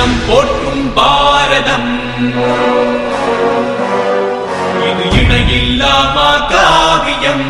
அகிலம் போற்றும் பாரதம் இது இணையில்லாமா காவியம்.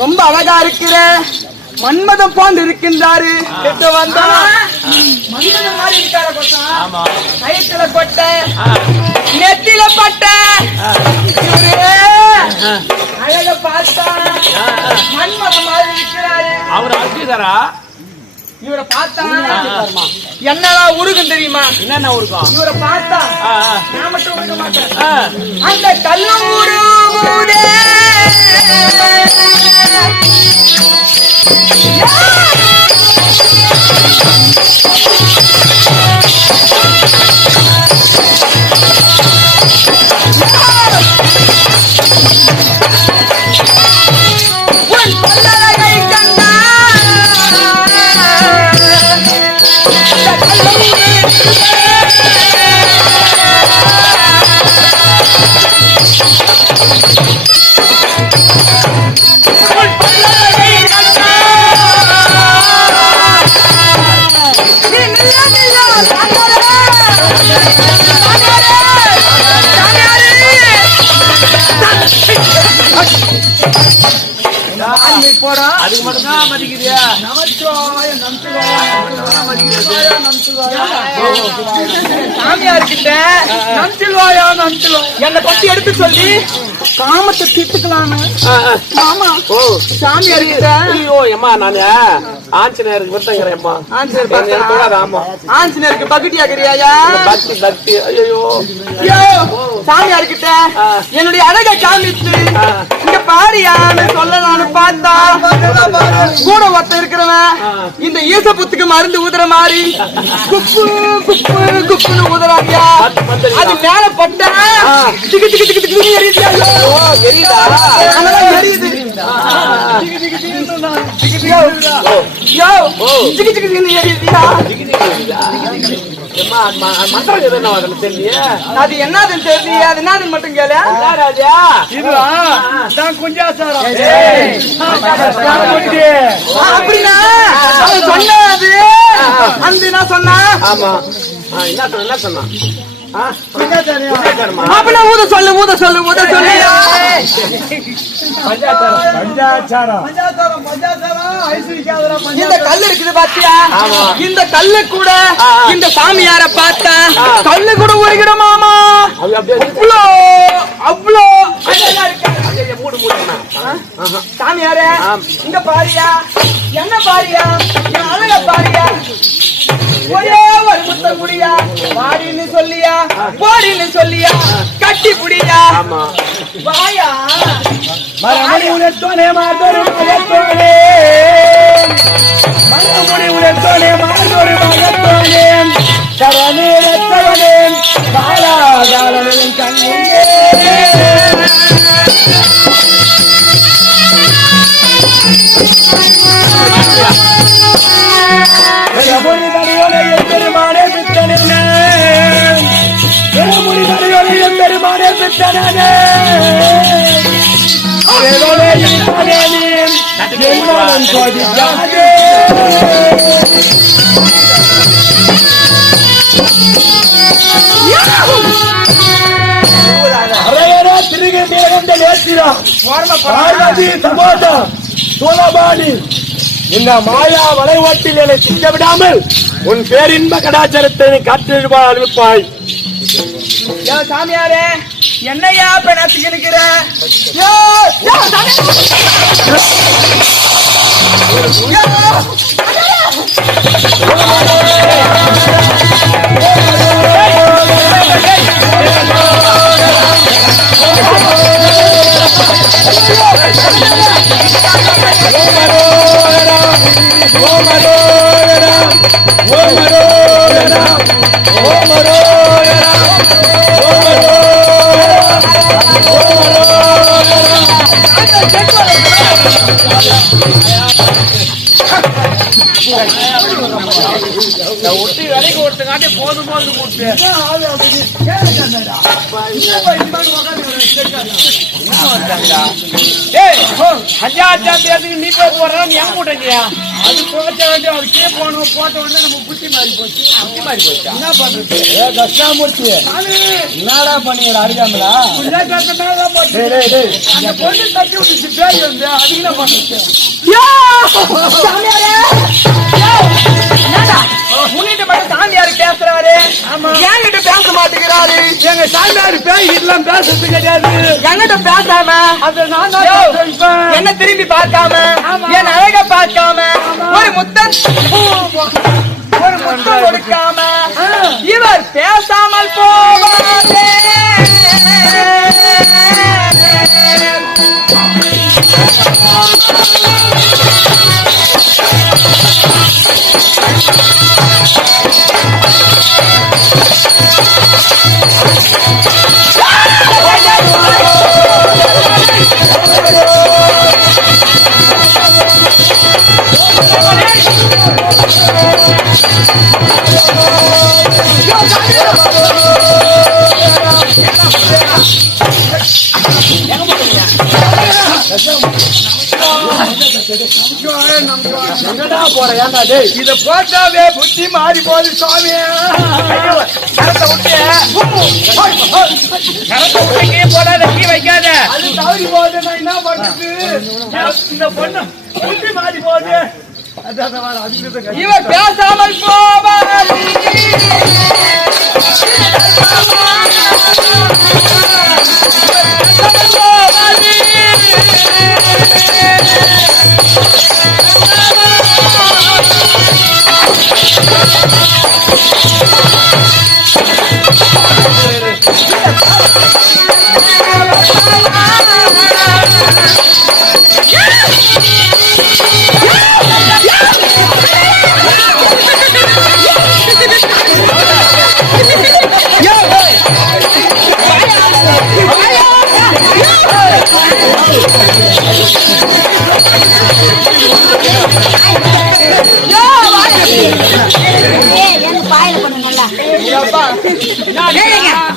ரொம்ப அழகா இருக்கிற மன்மதம் போன்று இருக்கின்றாரு. மன்மதம் மாதிரி இருக்காரு. கயத்துல கொட்ட நெத்தில பட்ட அழக பார்த்தா மன்மதம் மாதிரி இருக்கிறாரு. அவர் அடிச்சுதாரா? இவரை பார்த்தா என்னதான் உருகும் தெரியுமா? என்னென்ன உருகும்? இவரை பார்த்தா நான் மட்டும் உருக மாட்டேன். அந்த கல்லும் உருகுதே அதுக்கு மட்டும்தான் மதிக்கிறியா? சாமியார் கிட்ட நம்சில்வாயா என்னை பத்தி எடுத்து சொல்லி காமத்தை திட்டுக்கலான்னு சாமியார் கிட்ட. ஐயோ அம்மா, நானு ஆஞ்சநேயருக்கு விருத்தங்கிறேன்மா. ஆஞ்சநேயருக்கு பகுதியா கிரியாயா? பக்தி பக்தி. ஐயோ சாமியார் கிட்ட என்னுடைய அழக காமிச்சு இங்க பாரியான்னு சொல்லலான்னு பார்த்தா கூட ஒருத்த இருக்கிறவன் இந்த ஈசப்புத்துக்கு மருந்து ஊதுற மாதிரி குப்பு குப்பு குப்புன்னு ஊதுறாங்க. அது மேல பட்ட திக்கு திக்கு திக்கு திக்கு எரியுது. அது என்னதுன்னு தெரியல. அது என்னதுன்னு மட்டும் கேளு ராஜா. அப்படின்னா சொன்னது அந்த என்ன சொன்னா? ஆமா, என்ன சொன்னா? ஊத சொல்லு ஊத சொல்லு ஊத சொல்லு. இந்த கல்லு இருக்குது பாத்தியா? இந்த கல்லு கூட இந்த சாமியார பார்த்தா கல்லு கூட உருகிடுமாமா. அவ்வளோ அவ்வளோ சாமியாரே இங்க பாரியா. என்ன பாரியா என் அழக பாரியா ஒரே ஒரு முத்தம் குடியா வாடின்னு சொல்லியா போடின்னு சொல்லியா கட்டி புடியா வாயா மரமணி உனத்தோனே மாதொரு மகத்தோனே மரமணி உனத்தோனே மாதொரு மகத்தோனே கரணே ரத்தவனே காலாகாலனின் கண்ணே மொழி தடையோனை எம்பெருமானே பித்தனே மொழி தடையோனை எம்பெருமானே பித்தனே இந்த மாயா வளைவட்டில் என்னை சிக்க விடாமல் உன் பேரின்ப கடாச்சாரத்தை காற்றிருப்பாய் அனுப்பாய். சாமியாரே என்னையா பெணத்துக்கு இருக்கிற ஒட்டி வேலைக்கு ஒருத்தங்காட்டி போதும் போது போட்டு அஞ்சாத்தியாத்துக்கு நீ போய் போடுறா நீ எங்க போட்டியா அது போச்ச வேண்டிய அது கீழே போகணும் போட்ட உடனே நம்ம புத்தி மாறி போச்சு புத்தி மாறி போச்சு என்ன பண்றது கஷ்டமூர்த்தி என்னடா பண்ணீங்க அறியாமலா அந்த பொண்ணு தட்டி விட்டுச்சு பேய் வந்து அதுக்கு என்ன பண்றது முன்னிட்டு மட்டும் சாமியாரு பேசுறாரு என்கிட்ட பேச மாட்டேங்கிறாரு எங்க சாமியாரு பேய் இதெல்லாம் பேசுறது கிடையாது என்கிட்ட பேசாம அது நான் என்ன திரும்பி பார்க்காம என் அழக பார்க்காம ஒரு முத்தம் கொடுக்காம இவர் பேசாமல் போவாரே இத போட்டாவே புத்தி மாறி போது சுவாமி. கரத்தை விட்டு போடாத கீ வைக்காத அது தவறி போது நான் என்ன பண்றது? இந்த பொண்ணு புத்தி மாறி போது. இவர் பேசாமல் போவார்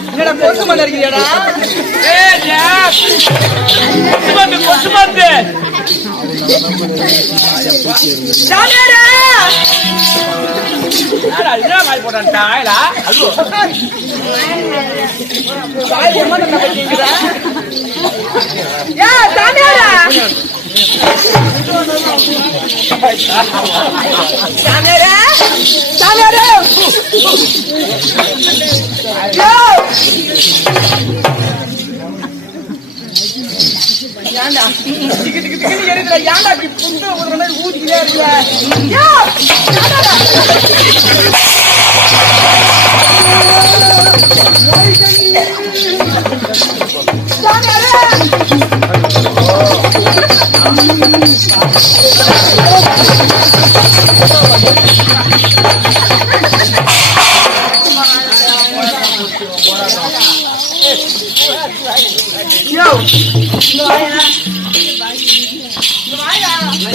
என்னடா பொண்ணு மண்ண இருக்கிறியாடா கொசு மருந்து போட்டான்டா ஏன்டா டிக்கு டிக்கு டிக்குன்னு எரியுதுடா. ஏன்டா இப்படி புந்து ஊதுற மாதிரி ஊதிக்கிட்டே இருக்குற?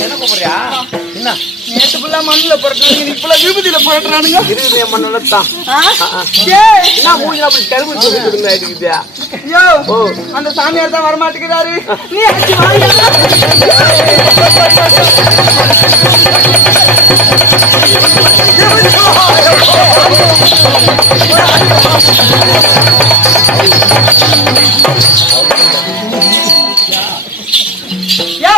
என்ன கூப்பிடுறியா? என்ன நேத்து ஃபுல்லா மண்ணுல புரட்டுறாங்க, இன்னைக்கு ஃபுல்லா விபூதியில புரட்டுறானுங்க. இருக்குது என் மண்ணத்தான் ஏய், என்ன மூஞ்சில அப்படி கரும்பு சொல்லிட்டு இருக்குதா? யோ, அந்த சாமியார் தான் வரமாட்டேங்கிறாரு. நீ அடிச்சு வாயா. யோ,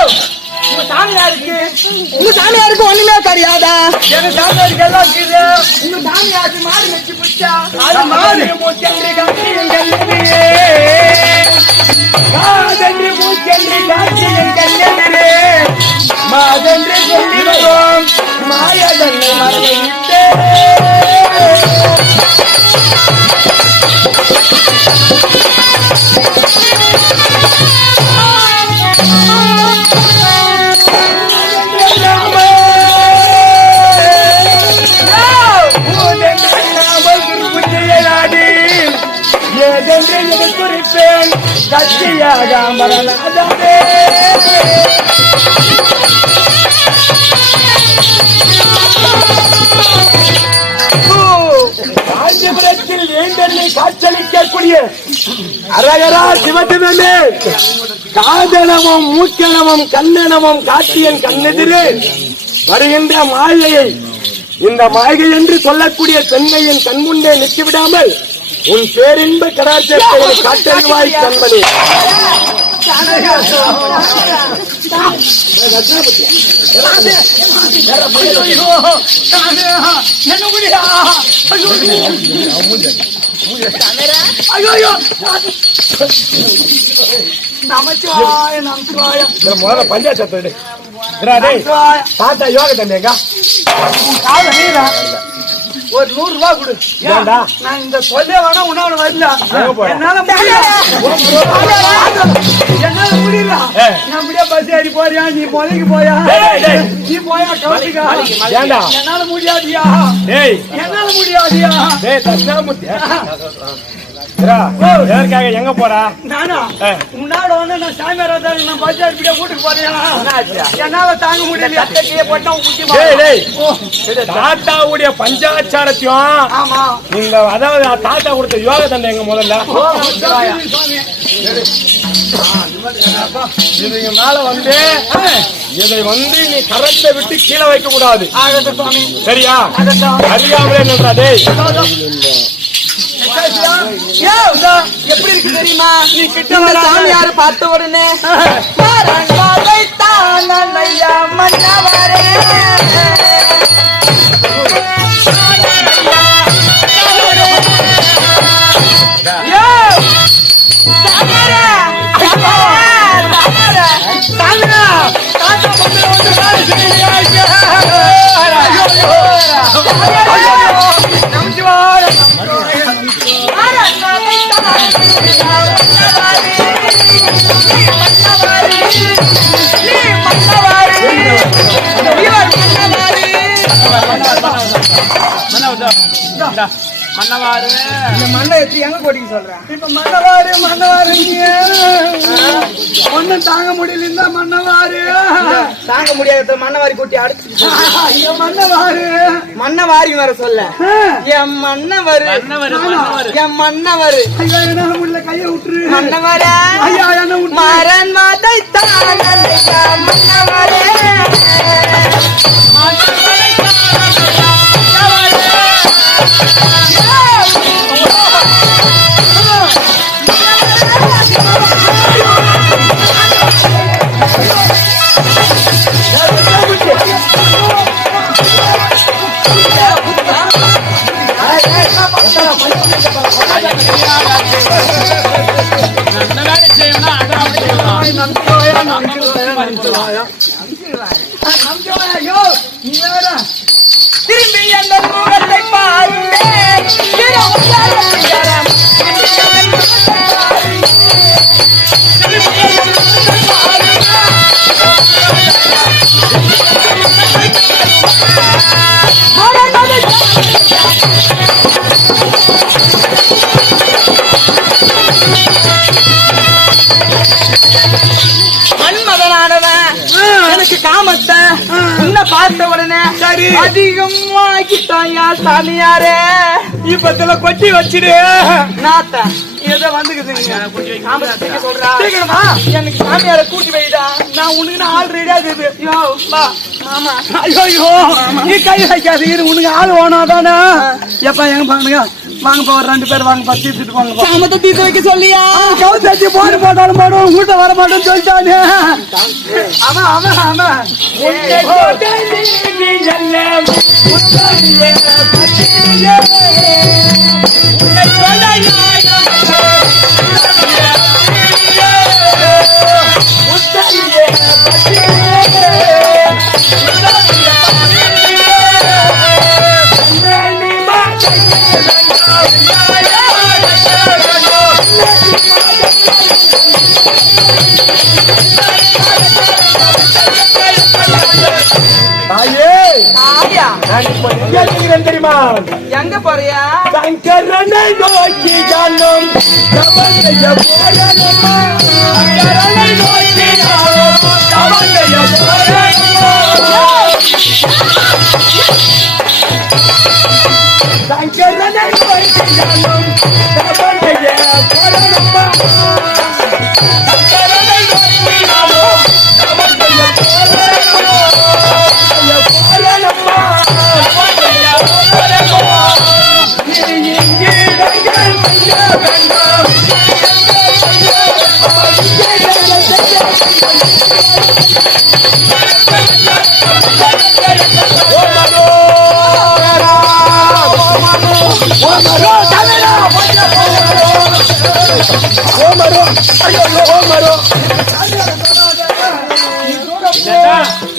உங்க சாமியாருக்கு ஒண்ணுமே தெரியாதா? எங்க சாமியாருக்கு எல்லாம் இருக்குது. உங்க சாமியாருக்கு மாடு வச்சு பிடிச்சா அது மாடு மூச்சென்று காட்சி எங்கெல்லையே. காதென்று மூச்சென்று காட்சி எங்கெல்லையே. மாதென்று சொல்லி வரும் மாயதன்னை மறைவிட்டே. குறிப்பேன் கட்சியாக மரணாதே. காஞ்சிபுரத்தில் வேண்டனை காட்சளிக்கக்கூடிய அரகரா சிவத்தினமே காதனமும் மூக்கணமும் கண்ணனமும் காட்டியன் கண்ணெதிரே வருகின்ற மாயையை இந்த மாயை என்று சொல்லக்கூடிய பெண்மையின் கண்முன்னே நிற்கவிடாமல் உன் பேரின்ப கடாட்சத்தை காட்டறிவாய் கண்மணி. நமச்சிவாய நமச்சிவாய. முதல்ல பஞ்சாயத்து தாத்தா யோக தம்பியங்க ஒரு 100 ரூபாய் கொடு. ஏன்டா? நான் இந்த சொல்லே வேணா உன்னால வரல. எங்க போற? என்னால முடியல. என்னால முடியல. நான் அப்படியே பஸ் ஏறி போறியா? நீ போதைக்கு போயா? நீ போயா கவனிக்கா? ஏன்டா? என்னால முடியாதியா? ஏய் என்னால முடியாதியா? ஏய் தட்சாமுத்தி எதற்காக எங்க போறா? நானா உன்னால வந்து நான் சாமியார் நான் பஸ் ஏறி வீட்டுக்கு போறியா? என்னால தாங்க முடியல. அத்தைக்கே போட்டா தாத்தாவுடைய பஞ்சாச்சாரத்தையும் ஆமா இந்த அதாவது தாத்தா கொடுத்த யோக தண்டை எங்க முதல்ல இதுக்கு மேல வந்து இதை வந்து நீ கரத்தை விட்டு கீழே வைக்க கூடாது. சரியா? அறியாமலே நின்றா. எப்படி இருக்கு தெரியுமா? நீ கிட்ட சாமியார பார்த்த உடனே மன்னவரே மன்னவாறு மண்ணை எடுத்து எங்க போட்டிக்க சொல்றேன். இப்ப மன்னவாறு மன்னவாறு ஒண்ணு தாங்க முடியல. மன்னவாறு தாங்க முடியாத மன்னவாரி கூட்டி அடிச்சு மன்னவாறு மன்னவாரி வர சொல்ல என் மன்னவரு என் மன்னவரு என்னால முடியல. கைய விட்டுரு மன்னவர மரன் மாதை மன்னவரே செய்யணும். திரும்பி அந்த முகத்தை பார்த்தேன் மன்மதனானவன் எனக்கு காமத்தை உன்னை பார்த்த உடனே சரி. அதிகமாக்கிட்டாயா சாமியாரே. இப்பத்துல கொட்டி வச்சிடு. நாத்த ஏதோ வந்துக்குதுங்க. காமத்தை சொல்றா. எனக்கு சாமியாரை கூட்டி வைடா. நான் உனக்கு ஆல்ரெடியா இருக்குது. யோ வா. ஆமா. ஐயோ நீ கை வைக்காது. இரு உனக்கு ஆள் ஓனாதானே. எப்ப எங்க பாருங்க வாங்க போ 2 பேர் வாங்க பத்தி தீட்டு வாங்க. காமத்தை தீர்த்து வைக்க சொல்லியா? கவுத்தாச்சி போடு போட்டாலும் போடும் வீட்டை வர மாட்டோம்னு சொல்லிட்டானே. அவன் அவன் அவன் தெரியுமா? எங்க போறியா? சங்கரனை நோக்கி ஜானம் கவலைய போரணுமா. சங்கரனை நோக்கி ஜானம் கவலைய போரணுமா. சங்கரனை நோக்கி ஜானம் கவலைய போரணுமா. சங்கரனை நோக்கி ஜானம் கவலைய போரணுமா.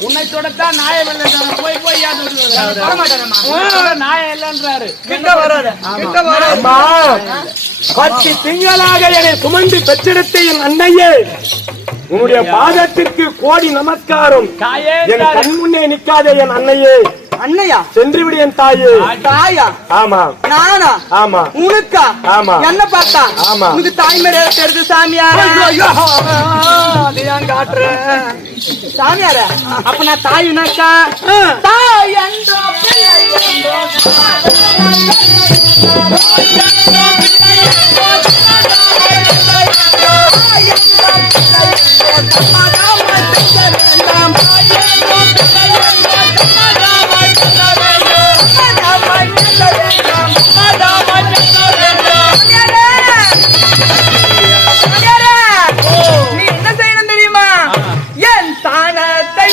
உன்னை தொடத்தான் நாயம் இல்லை. போய் போய் நாயம் இல்லைன்றாரு. கிட்ட வராத. கிட்ட வராத. 10 திங்களாக என்னை சுமந்து பெற்றெடுத்த என் அன்னையே, உன்னுடைய பாதத்திற்கு கோடி நமஸ்காரம். தாயே என் கண் முன்னே நிக்காதே என் அன்னையே. அண்ணையா? சென்று விடு என் தாயே. தாயா? ஆமா நானா? ஆமா உனக்கா? ஆமா. என்ன பார்த்தா? ஆமா. உனக்கு தாய்மேல தெரிஞ்சு சாமியாரா? அதையான் காட்டுறேன் சாமியாரா? அப்ப நான் தாயுனாக்கா? தாய் என்றோ பிள்ளை என்றோ நீ என்ன செய்யணும் தெரியுமா? என் தானத்தை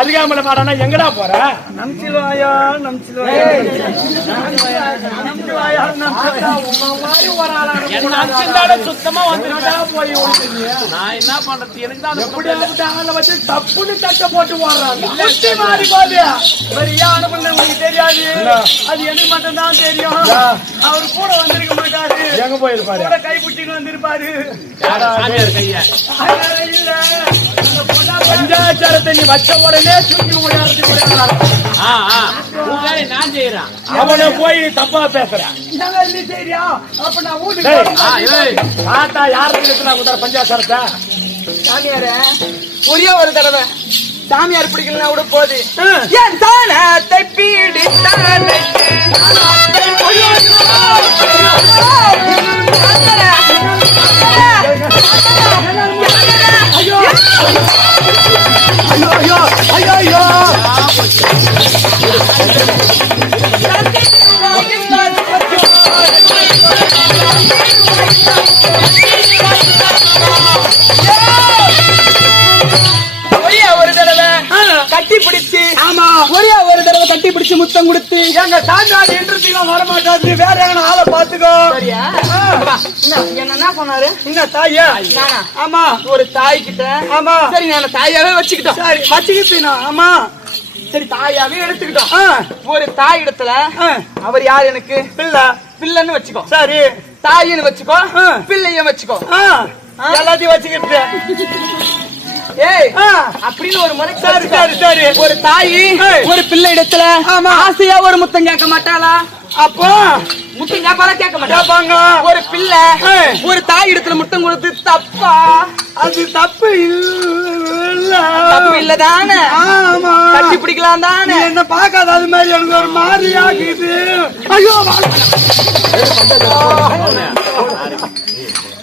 அருகாமல மாடானா எங்கடா போற? நமச்சிவாயா நமச்சிவாயா நமச்சிவாயா சுத்தமா வந்து நான் என்ன பண்றது? எனக்கு தான் வச்சு தப்புன்னு தட்ட போட்டு போடுறாங்க. உங்களுக்கு தெரியாது. அது எனக்கு மட்டும் தான் தெரியும். அவர் கூட வந்திருக்க மாட்டாரு. எங்க போயிருப்பாரு? கை பிடிச்சிட்டு வந்திருப்பாரு. கைய இல்ல பஞ்சாச்சாரத்தை நீ வச்ச உடனே தூக்கி நான் செய்யறேன். அவனை போய் தப்பா பேசுறேன். அப்ப நான் வீட்டுக்கு தாத்தா யாருக்கு இருக்கிறா பஞ்சாச்சாரத்தை? சாமியார ஒரே ஒரு தடவை சாமியார் பிடிக்கலன்னா கூட போது. என் தானத்தை பீடித்தானே ஐயோ கட்டி பிடிச்சு ஆமா ஒரே ஒரு தடவை கட்டி பிடிச்சு முத்தம் கொடுத்து எங்க சாமியார் என்றதுலாம் வரமாட்டாது வேற எங்க ஆளை பாத்துக்கோ சரியா என்ன சொன்னாரு என்ன தாயா நானா ஆமா ஒரு தாய் கிட்ட ஆமா சரி நான் தாயாவே வச்சுக்கிட்டோம் சரி வச்சுக்கிட்டீனா ஆமா சரி தாயாவே எடுத்துக்கிட்டோம் ஒரு தாய் இடத்துல அவர் யார் எனக்கு பிள்ளை பிள்ளைன்னு வச்சுக்கோ சரி தாயின்னு வச்சுக்கோ பிள்ளையும் வச்சுக்கோ எல்லாத்தையும் வச்சுக்கிட்டு ஏய் அப்படின்னு ஒரு முறை சரி சரி சரி ஒரு தாயி ஒரு பிள்ளை இடத்துல ஆசையா ஒரு முத்தம் கேட்க மாட்டாளா அப்போ முத்தம் கேட்பாளா கேட்க மாட்டாங்க கேட்பாங்க ஒரு பிள்ளை ஒரு தாய் இடத்துல முத்தம் கொடுத்து தப்பா அது தப்பு இல்ல தப்பு இல்லதானே ஆமா கட்டி பிடிக்கலாம் தானே என்ன பாக்காத அது மாதிரி எனக்கு ஒரு மாதிரி ஆகுது ஐயோ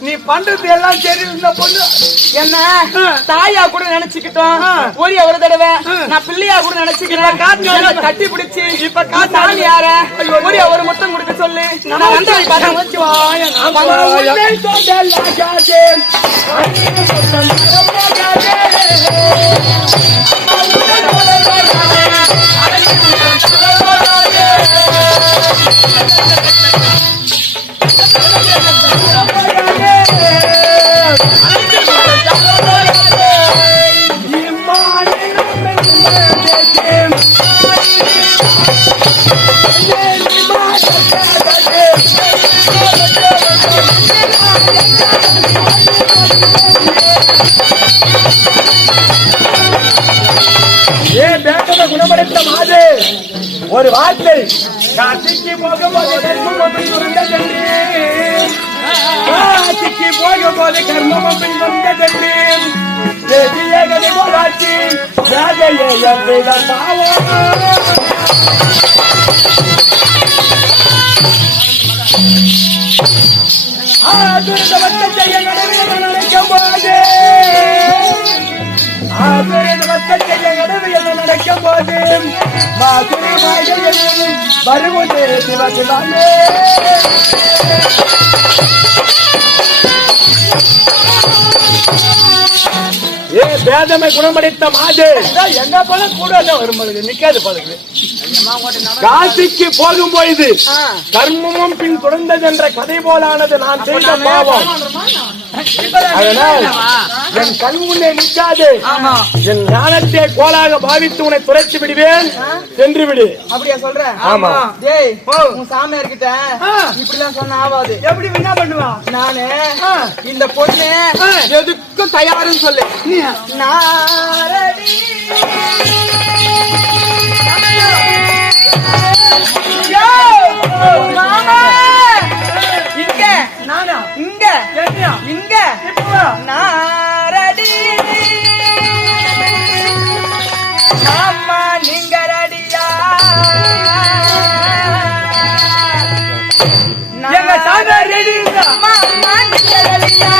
நீ பண்றது எல்லாம் சரி இந்த பொண்ணு என்ன தாயா கூட நினைச்சுக்கிட்டோம் ஒரு தடவை நான் பிள்ளையா கூட நினைச்சுக்கிறேன் கட்டி பிடிச்சு இப்ப காத்தாள் யார ஒரு முத்தம் கொடுக்க சொல்லு நான் வந்து குணப்படுத்த மாது ஒரு வார்த்தை காட்சிக்கு போகும்போது காட்சிக்கு போகும்போது கர்மம் வந்ததென்று போராட்சி நினைக்கும் போது நடக்கும் போது வருவது சிவசிவாமே ஏ பேதமை குணமடைத்த மாது எங்க போல கூட வரும்போது நிக்காது பழகு காசிக்கு போகும்போது கர்மமும் பின் தொடர்ந்தது என்ற கதை போலானது நான் செய்த பாவம் அதனால் என் கண் முன்னே நிற்காது என் ஞானத்தை கோலாக பாவித்து உன்னை துரைத்து விடுவேன் சென்று விடு அப்படியா சொல்ற ஆமா டேய் உன் சாமியார் கிட்ட இப்படிலாம் சொன்ன ஆகாது எப்படி என்ன பண்ணுவான் நானு இந்த பொண்ணு எதுக்கும் தயாருன்னு சொல்லு நாரடி மாமா இங்க நானா இங்க இங்க நாரடி மாமா நீங்க ரெடியா எங்க சாமியார் ரெடி மாமா நீங்க ரெடியா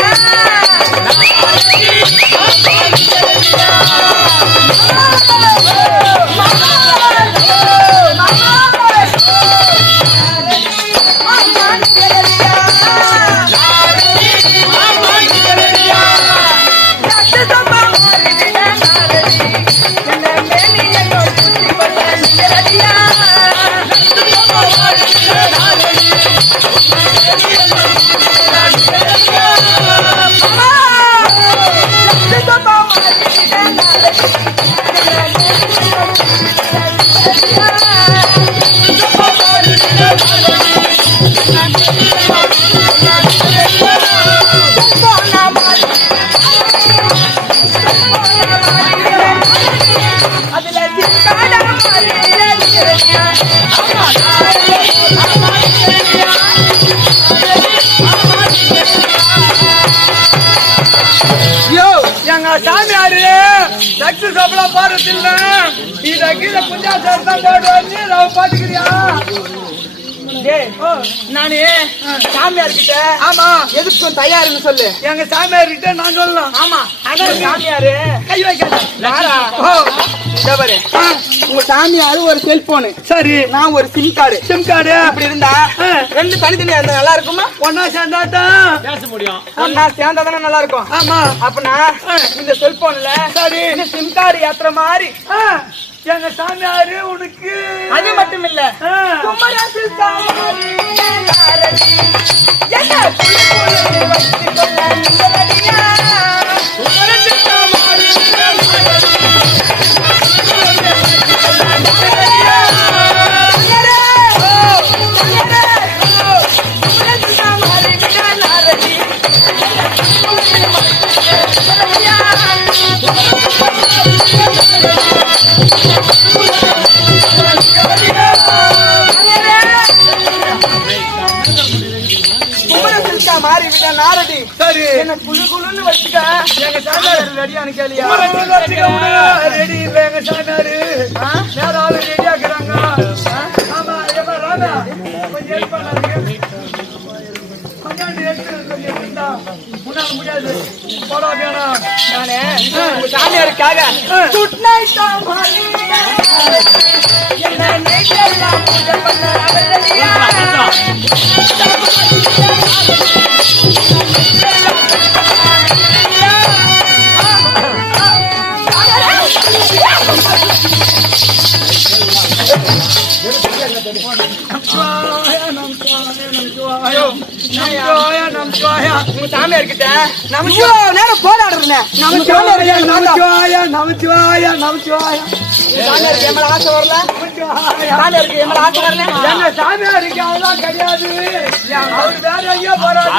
சாமியாரு சக்சஸ் அப்பலாம் பாருது இல்ல இத கீழே புஞ்சா சேர்த்தா போட்டு வந்து பாத்துக்கிறியா நானு சாமியார் கிட்ட ஆமா எதுக்கும் தயாருன்னு சொல்லு. எங்க சாமியார் கிட்ட நான் சொல்லலாம். ஆமா அதான் சாமியாரு கை வைக்காத. இதோ பாரு, உங்க சாமியாரு ஒரு செல்போனு, சரி நான் ஒரு சிம் கார்டு. சிம் கார்டு அப்படி இருந்தா ரெண்டு தனித்தனியா இருந்தா நல்லா இருக்குமா? ஒன்னா சேர்ந்தாதான் பேச முடியும். ஒன்னா சேர்ந்தா தானே நல்லா இருக்கும். ஆமா அப்பனா இந்த செல்போன்ல சரி இந்த சிம் கார்டு ஏத்துற மாதிரி எங்க சாமியாரு உனக்கு அது மட்டும் இல்ல, குமரசு சாமியாரு நாரதி, என்ன குழுக்குழு வச்சுக்கொள்ள நிம்மதியா. குமரசு சாமியாரு நாரதி, மாறிவிட்ட நாரதி, சரி என்ன குழு குழுன்னு வச்சுக்க. எங்க சாமியார் ரெடியானு கேளியா? ரெடி இல்ல எங்க சாமியாரு நேரம் ஆளு ரெடி ஆக்குறாங்க. ஆமா ஏமா ராதா கொஞ்சம் ஹெல்ப் பண்ணாதீங்க. கொஞ்சம் எடுத்து இருந்தா முன்னால முடியாது போடா வேணாம். நானே உங்க சாமியாருக்காக குட் நைட் சாமாரி என்ன நைட்டெல்லாம் பூஜை பண்ண அவரடியா. உங்க சாமியார் கிட்ட நேரம் போராடுறேன். ஆசை வரல, சாமியாருக்கு எம்மள ஆசை வரல. எங்க சாமியாருக்கு அதெல்லாம் கிடையாது. அவரு வேற எங்கேயோ போறாரு.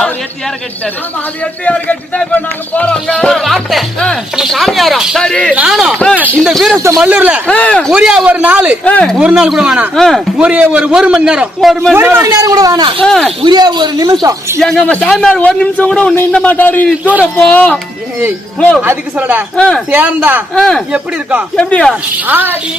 அவர் எட்டு யார கட்டிட்டாரு. ஆமா அது எட்டு யாரு கட்டிதான் இப்ப நாங்க போறோங்க. ஒரு வார்த்தை, உங்க சாமியாரா சரி நானும் இந்த வீரஸ்த மல்லூர்ல ஒரே ஒரு நாள் கூட வேணாம், ஒரே ஒரு மணி நேரம், ஒரு மணி நேரம் கூட வேணாம், ஒரே ஒரு நிமிஷம். எங்க சாமியார் ஒரு நிமிஷம் கூட உன்னை இன்ன மாட்டாரு. தூரம் போ. அதுக்கு சொல்லடா சேர்ந்தா எப்படி இருக்கும்? எப்படியா ஆடி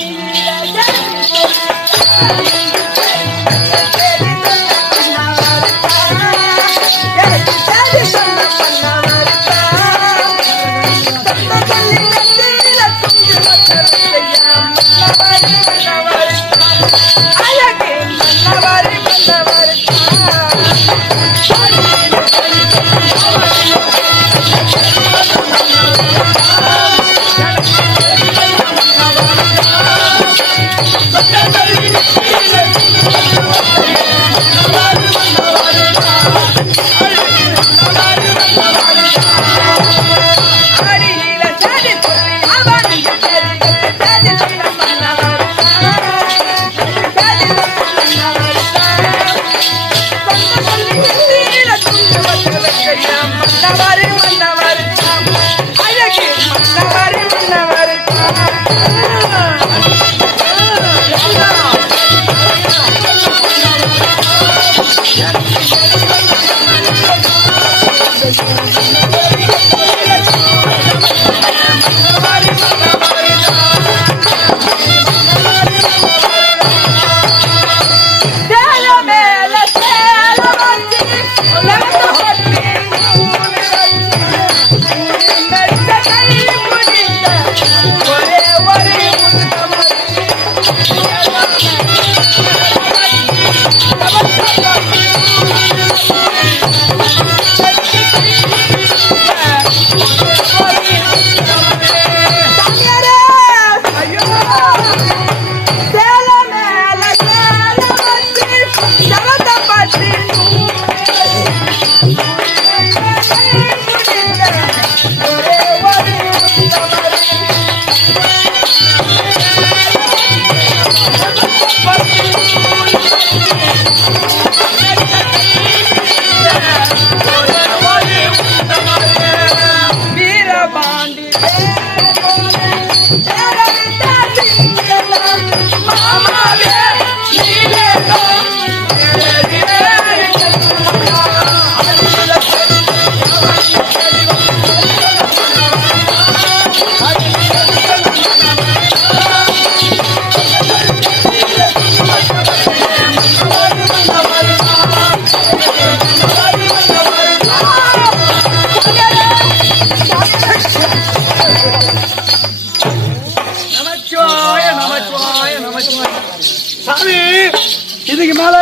இதுக்கு மேல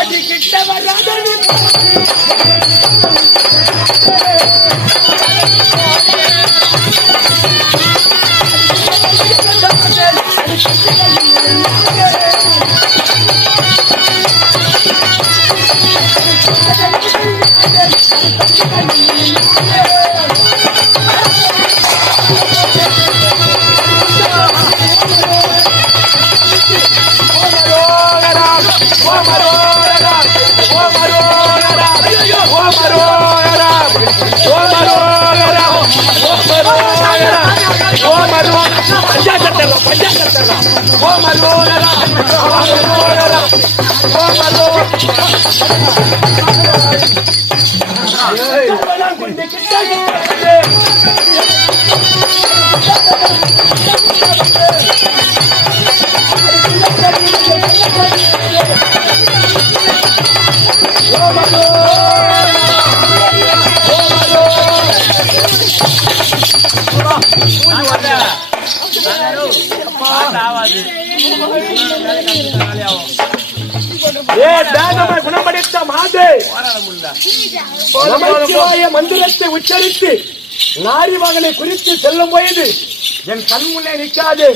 அது கிட்ட வராத குணப்படுத்த மாதே மந்திரத்தை உச்சரித்து நாரி மகனை குறித்து செல்லும் பொழுது என் கண் முன்னே நிற்காது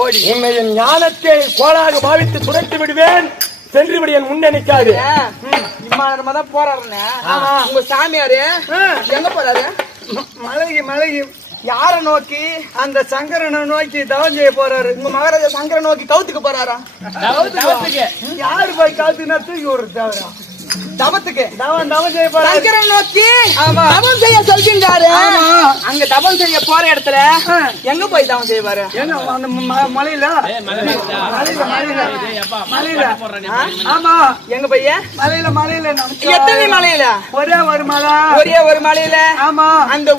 உன்னை என் ஞானத்தை கோளாக பாவித்து துடைத்து விடுவேன். சென்று விடு, என் முன்னே நிற்காது. இம்மா தான் போறாருன்னு உங்க சாமியாரு எங்க போறாரு? மலைக்கு யார நோக்கி? அந்த சங்கரனை நோக்கி தவம் செய்ய போறாரு. உங்க மகாராஜா சங்கரனை நோக்கி கவுத்துக்கு போறாரா? யாரு போய் கவுத்துனா தூக்கி ஒரு தவறா தவத்துக்கு தவம் செய்ய போறாரு. சங்கரனை நோக்கி தவம் செய்ய சொல்கின்றாரு. அங்க தவம் செய்ய போற இடத்துல எங்க போய் தவம் செய்வாரு? அந்த மலையில ஆமா. எங்க பைய மலையில எத்தனை மலையில? ஒரே ஒரு மலையில. ஆமா. அந்த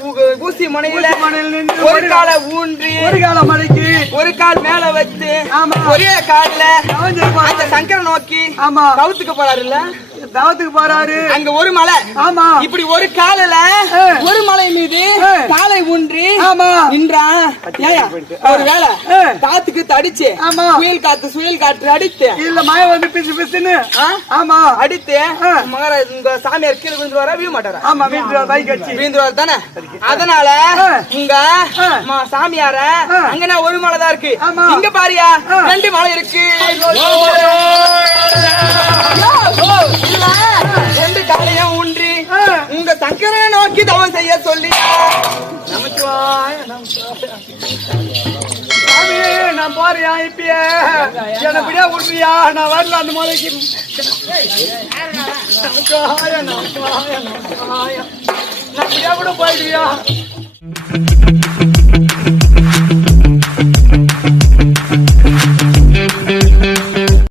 ஊசி முனையில நின்று ஒரு காலை ஊன்றி ஒரு கால மலைக்கு ஒரு கால் மேல வச்சு ஒரே கால்ல அந்த சங்கரன் நோக்கி கவுத்துக்கு போறாரு. இல்ல தவத்துக்கு போறாரு. அங்க ஒரு மலை. ஆமா. இப்படி ஒரு காலில ஒரு மலை மீது காலை ஊன்றி நின்றா. ஒரு வேலை காத்துக்கு தடிச்சு சுயல் காற்று அடித்து இல்ல மழை வந்து பிசு பிசுன்னு அடித்து மகாராஜ் உங்க சாமியார் கீழே விழுந்துருவாரா? வீழ மாட்டாரா? ஆமா, வீழ்ந்துருவாரு தானே. அதனால உங்க சாமியார அங்கனா ஒரு மலை தான் இருக்கு. இங்க பாரியா 2 மலை இருக்கு. 2 காலையும் ஊன்றி உங்க சங்கரனை நோக்கி தவம் செய்ய சொல்லி நான் போறியா? இப்பயே எனப்படியா உருவியா? நான் வரல அந்த மலைக்கு. நான் கூட போயிடுவியா?